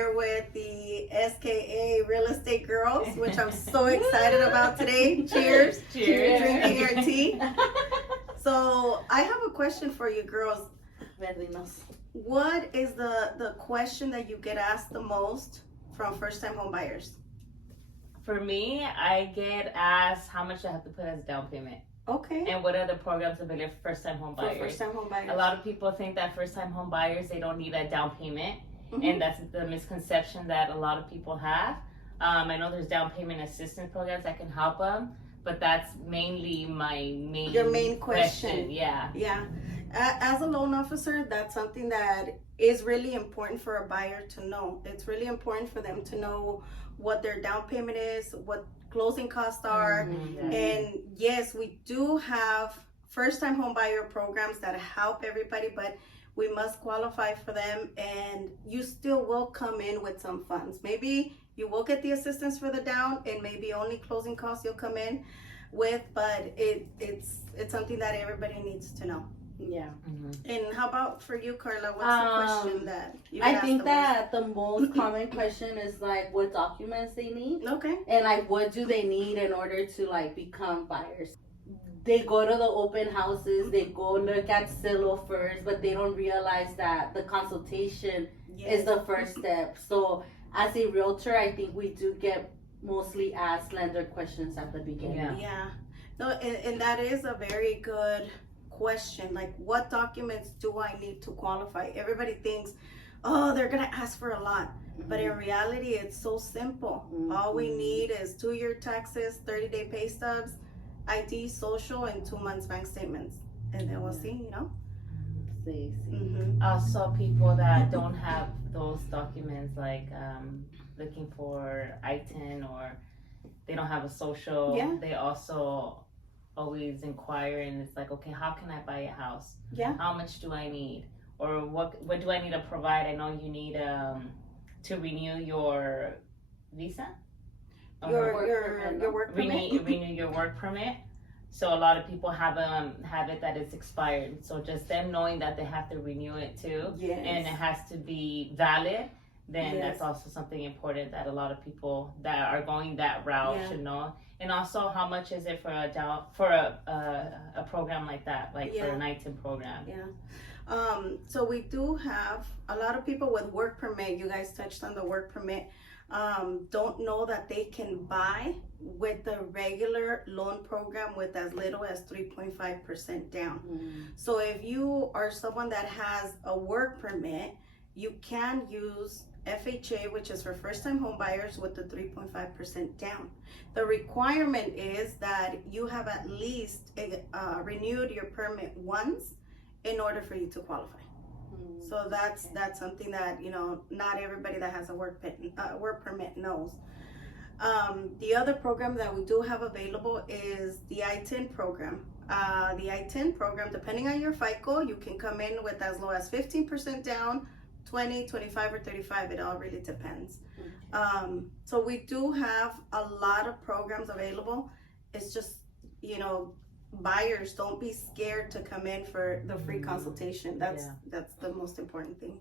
here with the SKA Real Estate Girls, which I'm so excited about today. Cheers. Cheers. Drinking our tea. So I have a question for you girls. What is the question that you get asked the most from first-time home buyers? For me, I get asked how much I have to put as down payment. Okay. And what other programs available for first-time home buyers? For first-time home buyers. A lot of people think that first-time home buyers, they don't need a down payment. Mm-hmm. And that's the misconception that a lot of people have. I know there's down payment assistance programs that can help them, but that's mainly your main question. Yeah. Yeah. As a loan officer, that's something that is really important for a buyer to know. It's really important for them to know what their down payment is, what closing costs are. Mm-hmm. And yes, we do have first-time home buyer programs that help everybody, but we must qualify for them, and you still will come in with some funds. Maybe you will get the assistance for the down, and maybe only closing costs you'll come in with, but it's something that everybody needs to know. Yeah. Mm-hmm. And how about for you, Carla? What's the question that you I think that the most common question is like what documents they need. Okay. And like what do they need in order to like become buyers. They go to the open houses, they go look at Zillow first, but they don't realize that the consultation is the first step. So as a realtor, I think we do get mostly asked lender questions at the beginning. Yeah. No, and that is a very good question. Like, what documents do I need to qualify? Everybody thinks, oh, they're gonna ask for a lot. But in reality, it's so simple. All we need is 2-year taxes, 30-day pay stubs, ID, social, and 2 months bank statements, and then we'll see. Mm-hmm. Also, people that don't have those documents, like looking for ITIN, or they don't have a social. Yeah. They also always inquire, and it's like, okay, how can I buy a house? Yeah. How much do I need, or what do I need to provide? I know you need to renew your visa. Your work permit. Renew your work permit. So a lot of people have it that it's expired. So just them knowing that they have to renew it too, and it has to be valid. Then that's also something important that a lot of people that are going that route should know. And also, how much is it for a program like that, like for an ITIN program? Yeah. So we do have a lot of people with work permit. You guys touched on the work permit. Don't know that they can buy with the regular loan program with as little as 3.5% down. So if you are someone that has a work permit, you can use FHA, which is for first-time home buyers, with the 3.5% down. The requirement is that you have at least renewed your permit once in order for you to qualify. So that's something that not everybody that has a work permit knows. The other program that we do have available is the ITIN program. The ITIN program, depending on your FICO, you can come in with as low as 15% down, 20, 25, or 35. It all really depends. So we do have a lot of programs available. It's just, buyers, don't be scared to come in for the free consultation. That's the most important thing.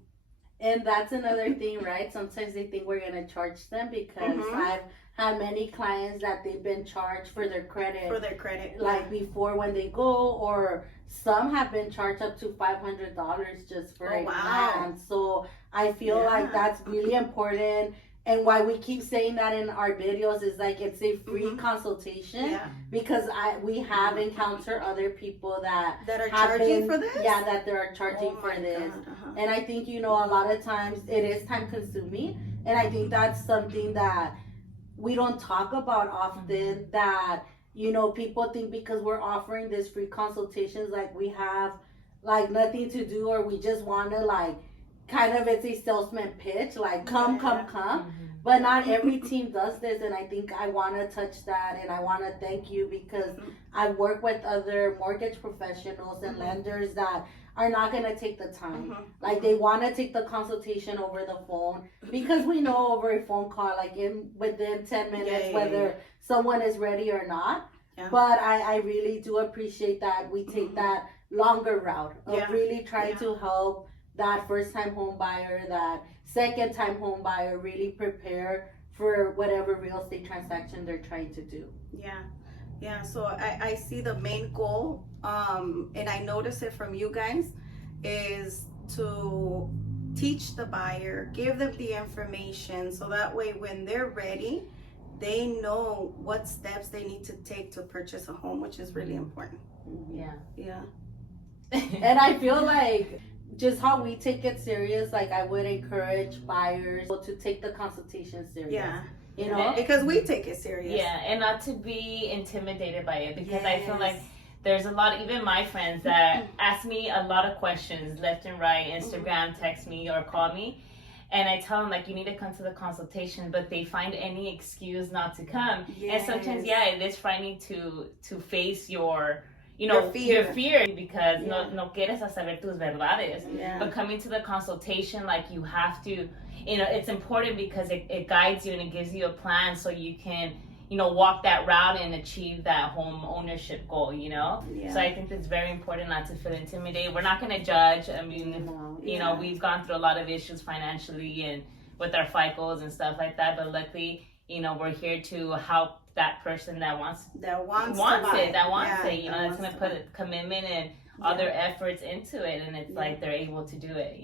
And that's another thing, right? Sometimes they think we're gonna charge them because I've had many clients that they've been charged for their credit. Like before when they go, or some have been charged up to $500 just for a glance. So I feel like that's really important. And why we keep saying that in our videos is like it's a free consultation because we have encountered other people that are charging for this. Yeah, that they are charging for this. And I think a lot of times it is time consuming, and I think that's something that we don't talk about often. That people think because we're offering this free consultations, like we have like nothing to do, or we just want to like kind of, it's a salesman pitch, like come. But not every team does this, and I think I want to touch that, and I want to thank you because I work with other mortgage professionals and lenders that are not going to take the time. Like they want to take the consultation over the phone because we know over a phone call, like within 10 minutes, whether someone is ready or not. But I really do appreciate that we take that longer route of really trying to help that first time home buyer, that second time home buyer really prepare for whatever real estate transaction they're trying to do. Yeah, so I see the main goal, and I notice it from you guys, is to teach the buyer, give them the information, so that way when they're ready, they know what steps they need to take to purchase a home, which is really important. Yeah. And I feel like just how we take it serious, like I would encourage buyers to take the consultation serious. Yeah. You know, because we take it serious. Yeah, and not to be intimidated by it, because I feel like there's a lot, even my friends that ask me a lot of questions left and right, Instagram, text me or call me, and I tell them, like, you need to come to the consultation, but they find any excuse not to come. And sometimes, it is frightening to face your fear, because no quieres saber tus verdades. But coming to the consultation, like, you have to, it's important because it guides you and it gives you a plan so you can, walk that route and achieve that home ownership goal, So I think it's very important not to feel intimidated. We're not going to judge. I mean, we've gone through a lot of issues financially and with our FICOs and stuff like that, but luckily, we're here to help that person that wants it, that's going to put a commitment and all their efforts into it, and it's like they're able to do it,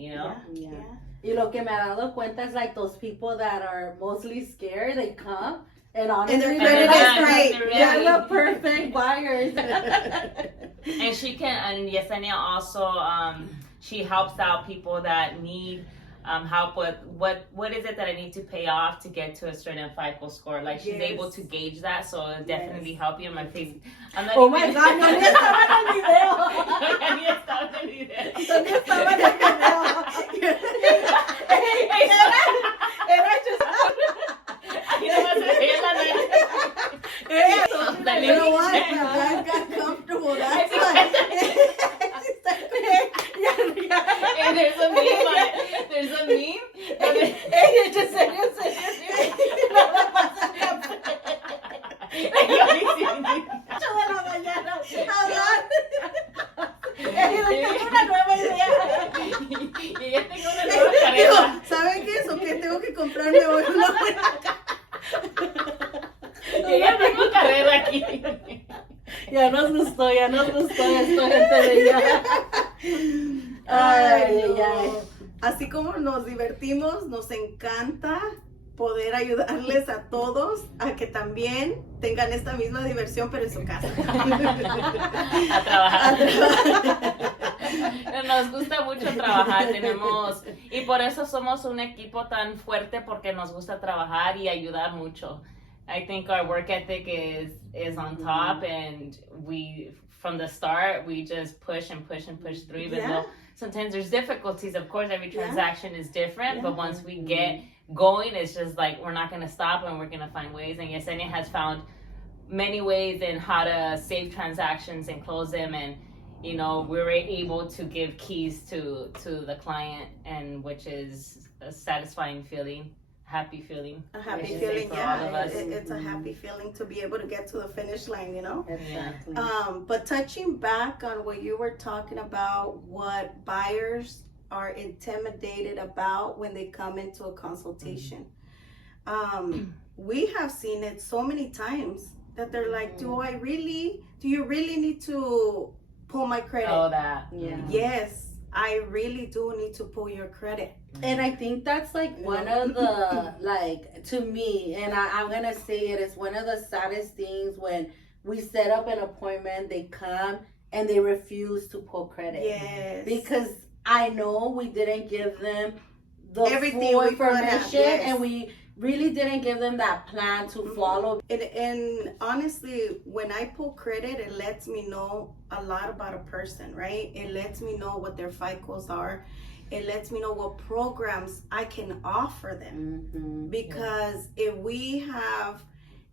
Y lo que me ha dado cuenta is like those people that are mostly scared, they come, and honestly, they're the perfect buyers. And Yesenia also, she helps out people that need help with what is it that I need to pay off to get to a certain FICO score. Like, she's able to gauge that, so it'll definitely help you in my face. Oh my God, no, ni estaba en el video. Ni estaba en el video. ¿Dónde estaba en el video? Era just... Ahí nomás se veía la nariz. You know what? My guys got comfortable. That's why. And there's a meme on it. There's a meme. Ella just said it. ¿Saben qué? Eso que tengo que comprarme hoy una buena casa. Yo ya tengo carrera aquí. Ya nos gustó esto, gente bella. Ay. Así como nos divertimos, nos encanta poder ayudarles a todos a que también tengan esta misma diversión, pero en su casa. A trabajar. Nos gusta mucho trabajar, y por eso somos un equipo tan fuerte, porque nos gusta trabajar y ayudar mucho. I think our work ethic is on top, and we, from the start, we just push through, even though sometimes there's difficulties. Of course, every transaction is different, but once we get going, it's just like we're not going to stop, and we're going to find ways. And Yesenia has found many ways in how to save transactions and close them, and we're able to give keys to the client, and which is a satisfying feeling. Happy feeling. A happy feeling, it's a happy feeling to be able to get to the finish line, Exactly. But touching back on what you were talking about, what buyers are intimidated about when they come into a consultation. We have seen it so many times that they're like, do you really need to pull my credit? Oh, that. Yeah. Yes, I really do need to pull your credit. And I think that's like one of the, like, to me, and I'm going to say it's one of the saddest things when we set up an appointment, they come and they refuse to pull credit. Yes. Because I know we didn't give them the everything full we information, and we really didn't give them that plan to follow. And honestly, when I pull credit, it lets me know a lot about a person, right? It lets me know what their FICOs are. It lets me know what programs I can offer them. Because if we have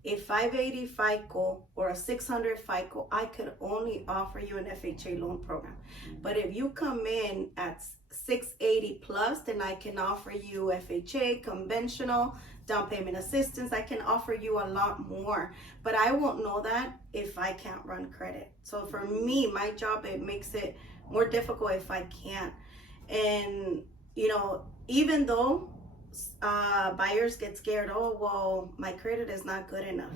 a 580 FICO or a 600 FICO, I could only offer you an FHA loan program. But if you come in at 680 plus, then I can offer you FHA, conventional, down payment assistance. I can offer you a lot more. But I won't know that if I can't run credit. So for me, my job, it makes it more difficult if I can't. And, you know, even though buyers get scared, oh, well, my credit is not good enough.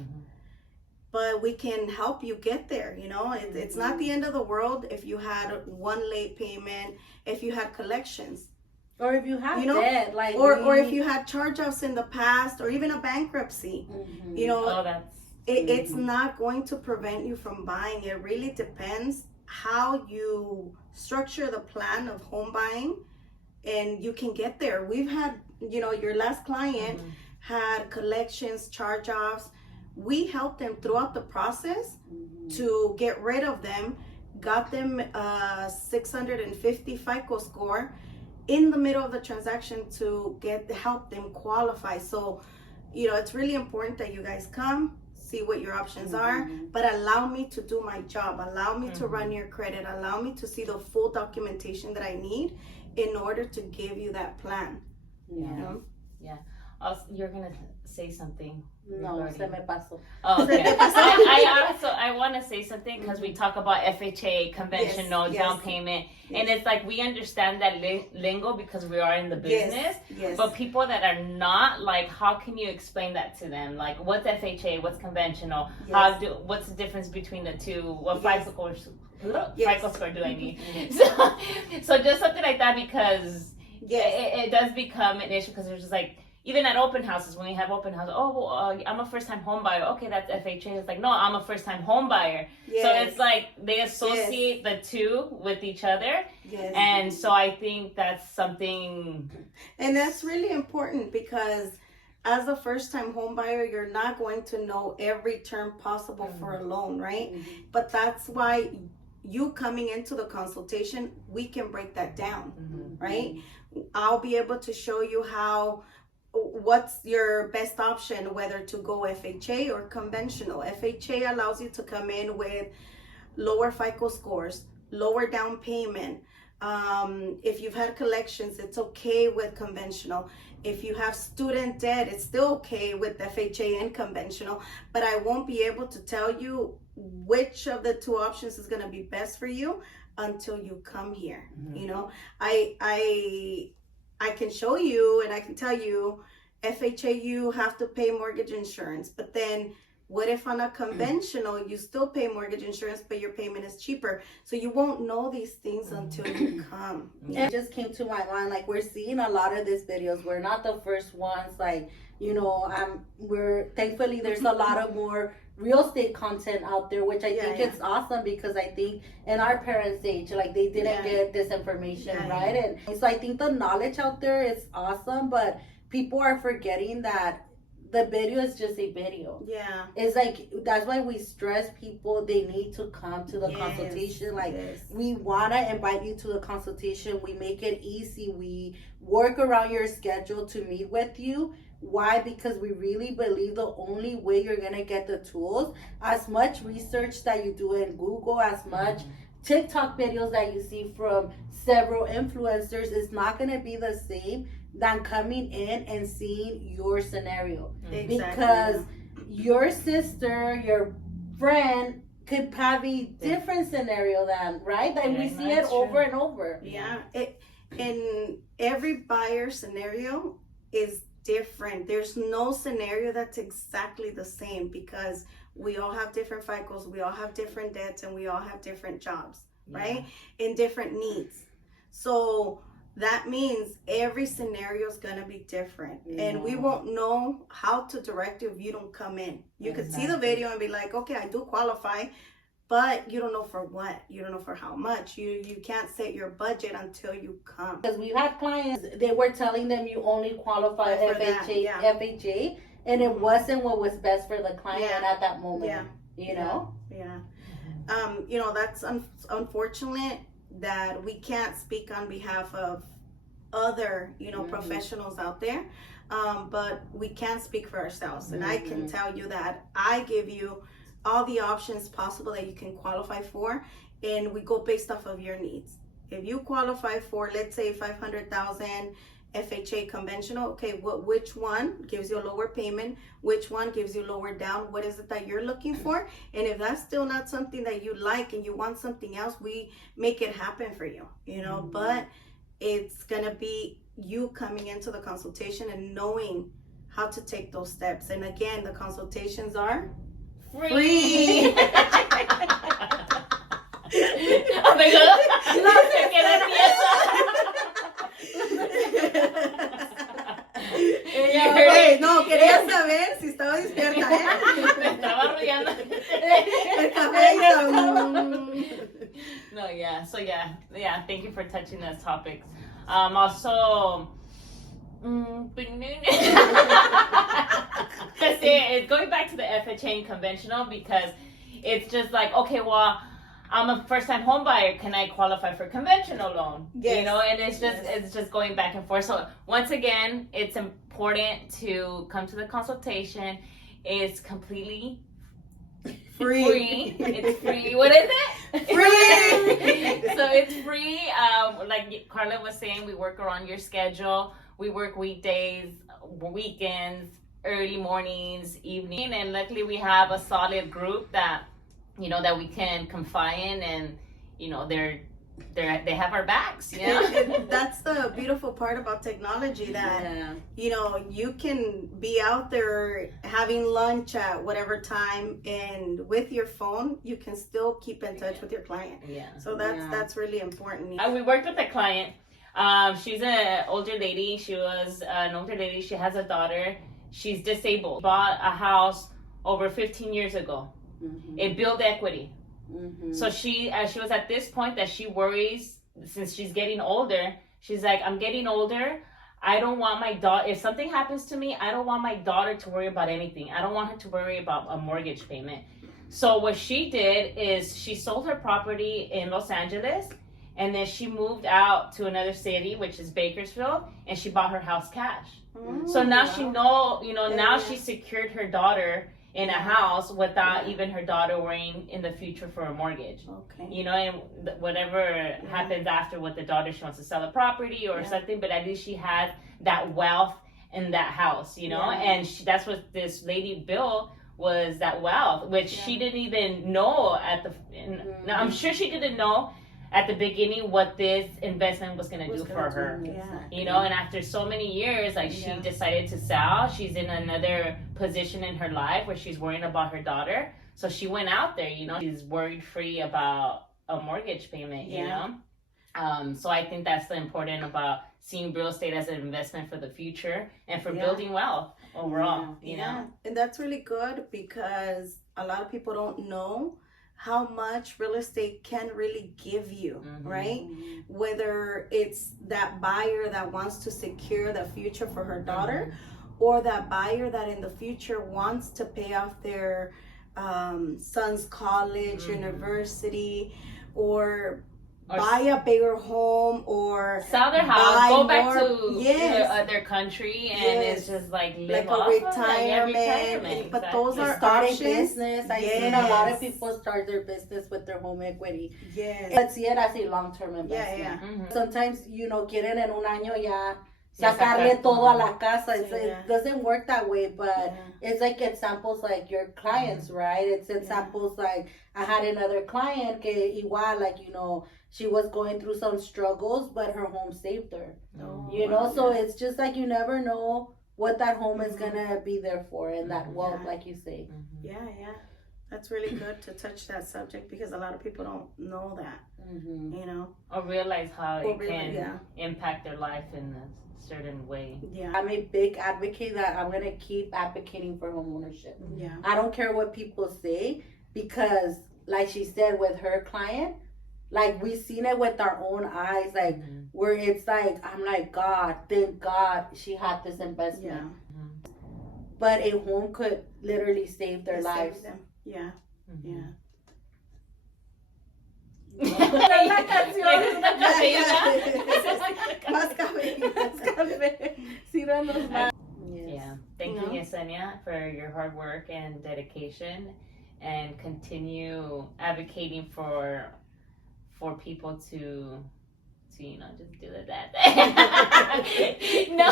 But we can help you get there, you know. It's not the end of the world if you had one late payment, if you had collections. Or if you have debt, like or if you had charge-offs in the past, or even a bankruptcy, you know, it's not going to prevent you from buying. It really depends how you structure the plan of home buying, and you can get there. We've had, you know, your last client had collections, charge-offs. We helped them throughout the process to get rid of them, got them 650 FICO score in the middle of the transaction to help them qualify. So, you know, it's really important that you guys come, see what your options are, but allow me to do my job. Allow me to run your credit. Allow me to see the full documentation that I need in order to give you that plan. Yeah. You know? Yeah. Also, you're gonna say something. No, se me pasó. Oh, okay. I want to say something because we talk about FHA, conventional, down payment, and it's like we understand that lingo because we are in the business. Yes. But people that are not, like, how can you explain that to them? Like, what's FHA? What's conventional? What's the difference between the two? What FICO score do I need? So just something like that, because it does become an issue, because there's just like, even at open houses, when we have open houses, I'm a first-time home buyer. Okay, that's FHA. It's like, no, I'm a first-time home buyer. Yes. So it's like they associate the two with each other. Yes. And so I think that's something. And that's really important, because as a first-time home buyer, you're not going to know every term possible for a loan, right? But that's why you coming into the consultation, we can break that down, right? I'll be able to show you what's your best option, whether to go FHA or conventional. FHA allows you to come in with lower FICO scores, lower down payment. If you've had collections, it's okay with conventional. If you have student debt, it's still okay with FHA and conventional, but I won't be able to tell you which of the two options is going to be best for you until you come here. You know, I can show you and I can tell you, FHA, you have to pay mortgage insurance. But then what if on a conventional, you still pay mortgage insurance, but your payment is cheaper? So you won't know these things until you come. It just came to my mind, like, we're seeing a lot of these videos. We're not the first ones. Like, you know, we're thankfully there's a lot of more real estate content out there, which I think it's awesome, because I think in our parents' age, like, they didn't get this information, right? And so I think the knowledge out there is awesome, but people are forgetting that the video is just a video. It's like, that's why we stress people, they need to come to the consultation. Like, we want to invite you to the consultation. We make it easy. We work around your schedule to meet with you. Why? Because we really believe the only way you're going to get the tools, as much research that you do in Google, as much TikTok videos that you see from several influencers, is not going to be the same than coming in and seeing your scenario. Because your sister, your friend could have a different scenario than, right? And we see it over and over. In every buyer scenario is different. There's no scenario that's exactly the same, because we all have different FICOs, we all have different debts, and we all have different jobs, right? And different needs. So that means every scenario is going to be different. And we won't know how to direct you if you don't come in. You could see the video and be like, okay, I do qualify, but you don't know for what. You don't know for how much. You can't set your budget until you come. Because we had clients, they were telling them you only qualify FHA, and it wasn't what was best for the client at that moment. You know? You know, that's unfortunate that we can't speak on behalf of other, you know, professionals out there, but we can speak for ourselves. And I can tell you that I give you all the options possible that you can qualify for, and we go based off of your needs. If you qualify for, let's say, 500,000 FHA conventional, okay, which one gives you a lower payment? Which one gives you lower down? What is it that you're looking for? And if that's still not something that you like and you want something else, we make it happen for you, you know. But it's gonna be you coming into the consultation and knowing how to take those steps. And again, the consultations are free. Oh my God. No, quería saber si estaba despierta, Me estaba arrullando. El cabello. No, yeah. So yeah. Thank you for touching those topics. Also, it's going back to the FHA and conventional, because it's just like, okay, well, I'm a first-time home buyer. Can I qualify for conventional loan? Yes. You know, and it's just going back and forth. So once again, it's important to come to the consultation. It's completely free. It's free. What is it? Free. So it's free. Like Carla was saying, we work around your schedule. We work weekdays, weekends, early mornings, evening, and luckily we have a solid group that, you know, that we can confide in, and you know, they have our backs. You know, that's the beautiful part about technology, that you know, you can be out there having lunch at whatever time, and with your phone you can still keep in touch with your client. So that's really important. We worked with a client. She's an older lady. She was an older lady. She has a daughter. She's disabled. Bought a house over 15 years ago. Mm-hmm. It built equity. Mm-hmm. So she was at this point that she worries, since she's getting older. She's like, I'm getting older. I don't want my daughter, if something happens to me, I don't want my daughter to worry about anything. I don't want her to worry about a mortgage payment. So what she did is she sold her property in Los Angeles, and then she moved out to another city, which is Bakersfield, and she bought her house cash. So now she now she secured her daughter in a house without even her daughter worrying in the future for a mortgage. Okay. You know, and whatever happens after with the daughter, she wants to sell the property or something, but at least she has that wealth in that house, you know, and that's what this lady built, was that wealth, which she didn't even know now, I'm sure she didn't know at the beginning what this investment was going to do for her. You know, and after so many years, like, she decided to sell. She's in another position in her life where she's worrying about her daughter. So she went out there, you know, she's worried free about a mortgage payment, you know? So I think that's the important about seeing real estate as an investment for the future and for building wealth overall, you know? And that's really good, because a lot of people don't know how much real estate can really give you, right? Whether it's that buyer that wants to secure the future for her daughter, or that buyer that in the future wants to pay off their son's college, university, or buy a bigger home, or sell their house, go back to their country, and it's just like live off a retirement. But those are options. Business. I've seen a lot of people start their business with their home equity. Let's see it as a long-term investment. Sometimes, you know, quieren en un año ya sacarle todo a la casa. It doesn't work that way, but it's like examples like your clients, right? It's examples like I had another client que igual, like, you know, she was going through some struggles, but her home saved her. You know, so it's just like, you never know what that home is gonna be there for, and that wealth, like you say. That's really good to touch that subject, because a lot of people don't know that, you know, or realize how it can impact their life in a certain way. I'm a big advocate that I'm gonna keep advocating for home ownership. I don't care what people say, because like she said with her client, like, we've seen it with our own eyes, like where it's like, I'm like, God, thank God she had this investment. But a home could literally save their lives. Thank you, Yesenia, for your hard work and dedication, and continue advocating for people to you know, just do that. No,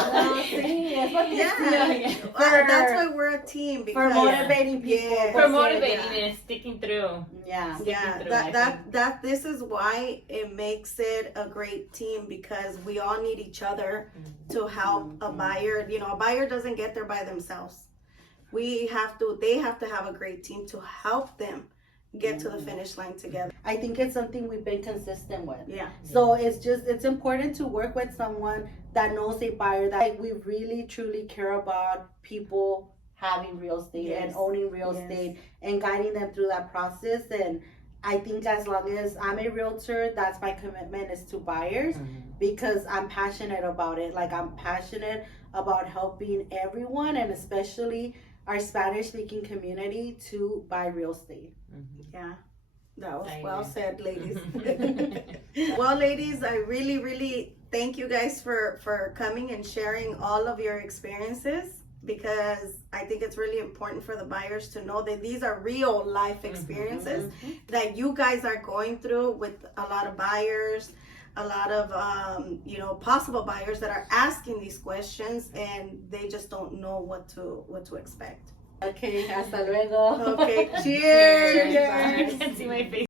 es porque Yeah. For- That's why we're a team. for Because motivating people. Yeah. For porque- motivating Yeah. and sticking through. Yeah. Yeah, through, I that this is why it makes it a great team, because we all need each other to help a buyer. You know, a buyer doesn't get there by themselves. They have to have a great team to help them get to the finish line together. I think it's something we've been consistent with. Yeah. So it's important to work with someone that knows a buyer, that we really truly care about people having real estate and Yes. owning real Yes. estate and guiding them through that process. And I think as long as I'm a realtor, that's my commitment, is to buyers, because I'm passionate about it. Like, I'm passionate about helping everyone, and especially our Spanish speaking community, to buy real estate. Yeah. That was I well agree. said, ladies. Well, ladies, I really, really thank you guys for coming and sharing all of your experiences, because I think it's really important for the buyers to know that these are real life experiences that you guys are going through with a lot of buyers, a lot of possible buyers that are asking these questions, and they just don't know what to expect. Okay, hasta luego. Okay, cheers. Cheers. I can see my face.